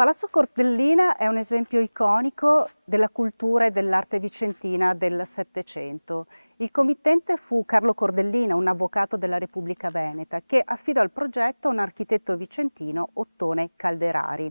Palazzo Cordellina è un esempio iconico della cultura e dell'arte vicentina del Settecento. Il committente fu Carlo Cordellina, un avvocato della Repubblica Veneta, che affidò il progetto a un architetto vicentino, Ottone Calderari.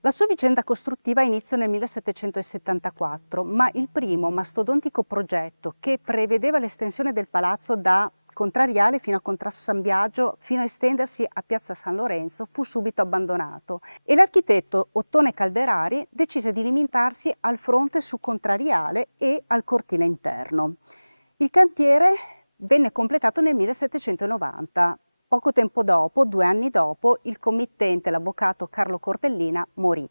La sua vicenda costruttiva iniziò nel 1774, ma il primo mastodontico progetto che prevedeva l'estensione del palazzo da Contrariale fino a Contrasto San Biagio, fino a estendersi a Piazza San Lorenzo, fu subito abbandonato e l'architetto Ottone Calderari decise di limitarsi al fronte su Contrariale e al cortile interno. Il cantiere venne completato nel 1790. Poco tempo dopo, 2 anni dopo, il committente, l'avvocato Carlo Cordellina, morì.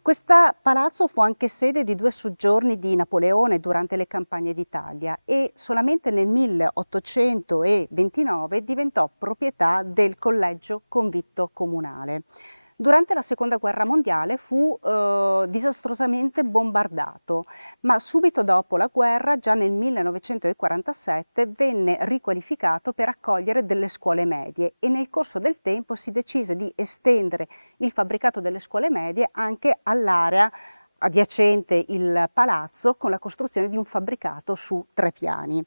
Questo palazzo fu anche sede di 2 soggiorni di Napoleone durante le campagne d'Italia e solamente nel 1829 diventò proprietà del Collegio Convitto Comunale. Durante la Seconda Guerra Mondiale fu disastrosamente bombardato, ma subito dopo la guerra, già nel 1947, venne riqualificato per accogliere delle scuole medie e nel corso del tempo si decise di estendere il fabbricato delle scuole medie anche all'area adiacente il palazzo con la costruzione di un fabbricato su 3 piani.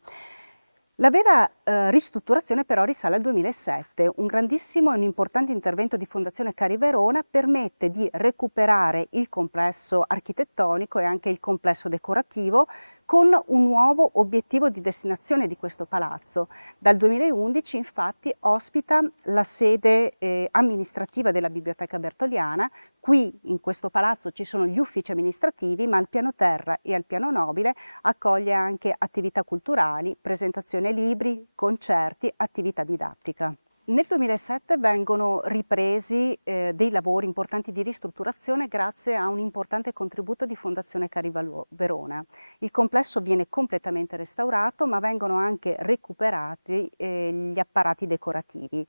La vera ristrutturazione però risale al 2007. Un grandissimo e un importante intervento di Fondazione Cari Verona permette di recuperare il complesso architettonico e anche il complesso decorativo con un nuovo obiettivo di destinazione di questo palazzo. Dal 2011 infatti ospita la sede amministrativa della Biblioteca Bertoliana. Qui in questo palazzo ci sono gli uffici amministrativi, ma al piano terra e al piano nobile accoglie anche attività culturali, presentazione libri, concerti, attività didattica. Nel 2007 vengono ripresi dei lavori importanti di ristrutturazione grazie a un importante contributo di Fondazione Cari Verona. Il complesso viene completamente restaurato, ma vengono anche recuperati gli apparati decorativi.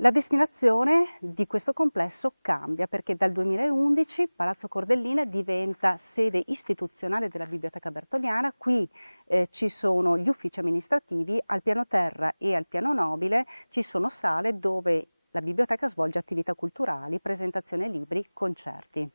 La destinazione di questo complesso cambia perché dal 2011 Palazzo Cordellina diventa sede istituzionale della Biblioteca Bertoliana. Qui ci sono gli uffici amministrativi, al piano terra e al piano nobile ci sono sale dove la biblioteca svolge attività culturali, presentazione libri, concerti.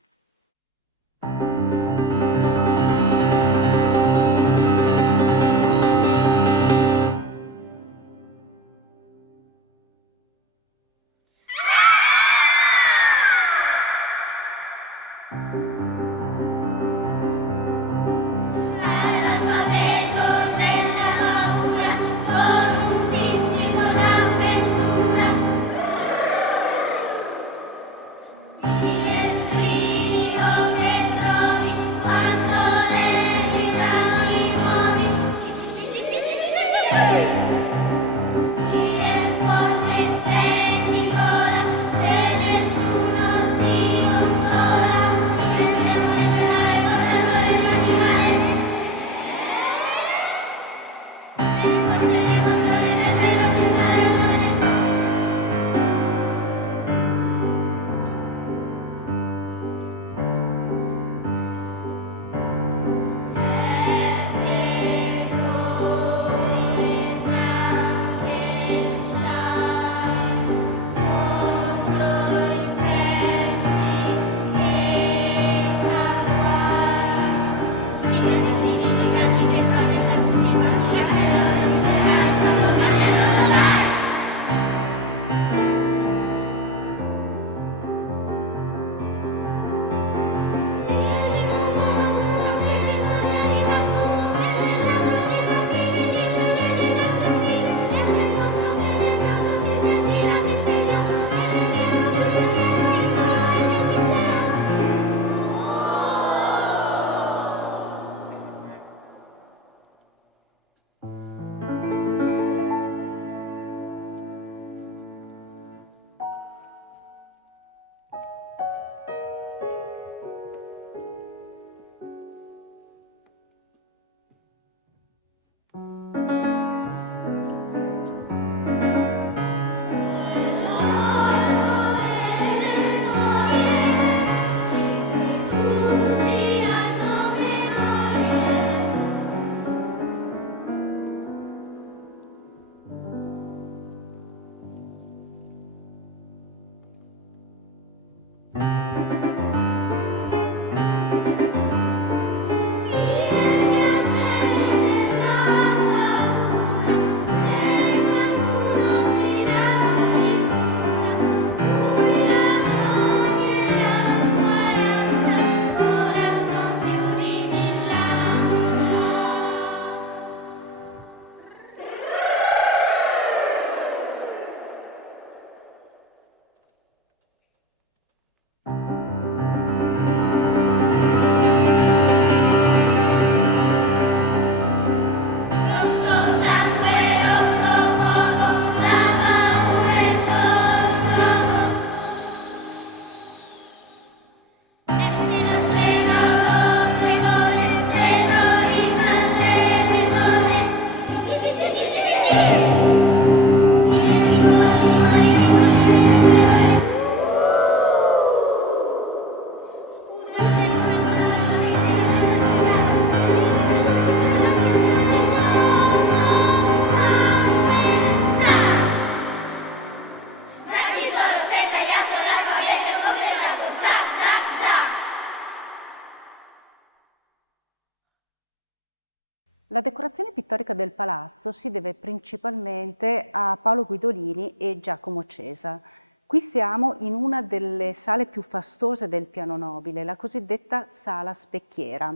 La decorazione pittorica del palazzo si deve principalmente a Paolo Guidolini e Giacomo Cesa. Qui siamo in una delle sale più fastose del piano nobile, la cosiddetta sala specchiera.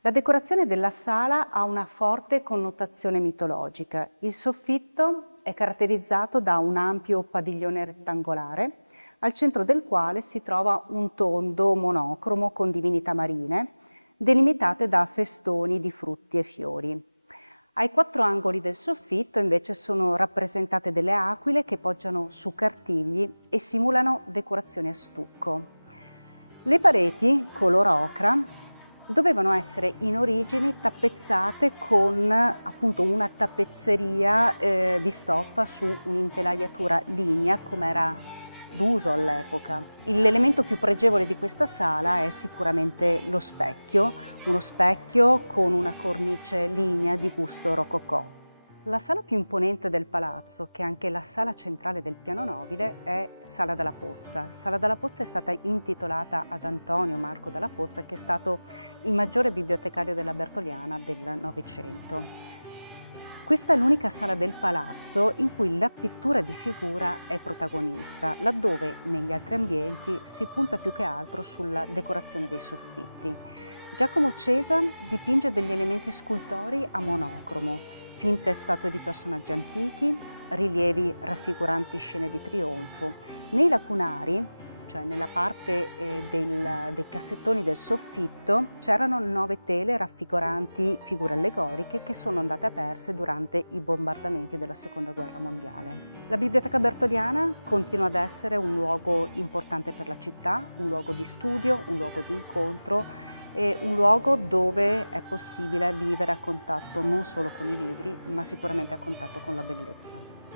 La decorazione della sala ha una forte connotazione mitologica. Il soffitto è caratterizzato da un ampio padiglione rettangolare, al centro del quale si trova un tondo monocromo con divinità marine, delimitate da festoni di frutti e fiori. Ai quattro angoli del soffitto invece sono rappresentate delle aquile che poggiano su cartigli e simulano decorazioni a stucco. Le pareti, color ocra, dovevano essere in origine tappezzate con appunto una tappezzeria di stoffa su un'intelaiatura lignea, come era d'uso all'epoca. L'elemento più pregevole di questa sala è sicuramente lo specchio, uno specchio con una cornice lignea di gusto rococò. La sala più imponente del palazzo, che è anche la sala centrale del piano nobile, è Sala della Pozza. Sala della Pozza è stata intitolata ad Antonio Marco della Pozza, che è stato il maggiore bibliotecario della Bertoliana del Novecento. Questa è l'unica sala del palazzo in cui la pittura di figura è protagonista, laddove negli altri ambienti si punta più che altro sulla decorazione dei soffitti. Giacomo Cesa dipinge degli elementi scultori a monocromo, finte statue di personaggi antichi, rilievi raffiguranti scene di trionfo. Nei lacunari, cioè nella parte dei cassettoni del soffitto, c'erano 9 tele raffiguranti figure allegoriche che sono andate a perse durante i bombardamenti della Seconda Guerra Mondiale. La Biblioteca Bertoliana continua ad essere un luogo importante per la città, un luogo di studio, un luogo di incontro e un luogo dove è possibile vivere a contatto non solo con i libri, ma sicuramente a contatto con la bellezza.